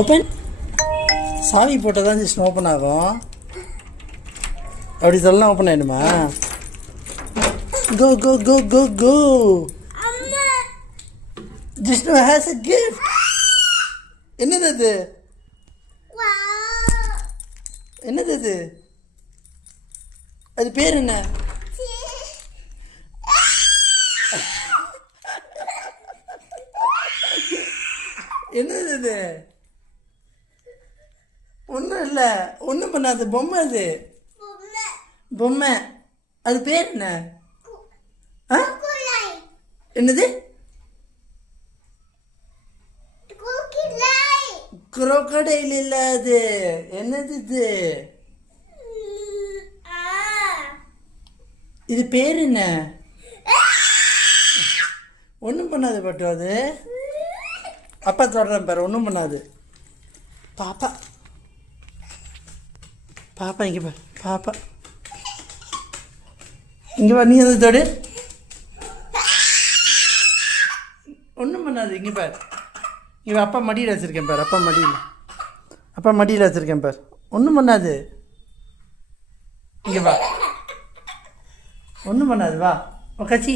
Open. சாவி போட்டால் தான் ஜிஷ்ணு ஓப்பன் ஆகும். அப்படி சொல்லலாம் ஓப்பன் ஆகிடுமா? Go go go go go. Jishnu has a gift. என்னது அது? என்னது அது? அது பேர் என்ன? என்னது அது? ஒன்றும் இல்லை, ஒன்றும் பண்ணாது. பொம்மை அது. பொம்மை. அது பேர் என்ன? என்னது? குரோக்கடைல் இல்லை அது. என்னது இது? இது பேர் என்ன? ஒன்றும் பண்ணாது பட்டு. அது அப்பா தொடறேன் பாரு. ஒன்றும் பண்ணாது. பாப்பா பாப்பா இங்கே பாரு. பாப்பா இங்கே பாரு. நீ வந்து தொடு. ஒன்றும் பண்ணாது. இங்கே பாரு. இங்கே அப்பா மடியில் வச்சுருக்கேன் பாரு. அப்பா மடியில் வச்சுருக்கேன் பாரு. ஒன்றும் பண்ணாது. இங்கே வா. ஒன்றும் பண்ணாது. வா உக்காச்சி.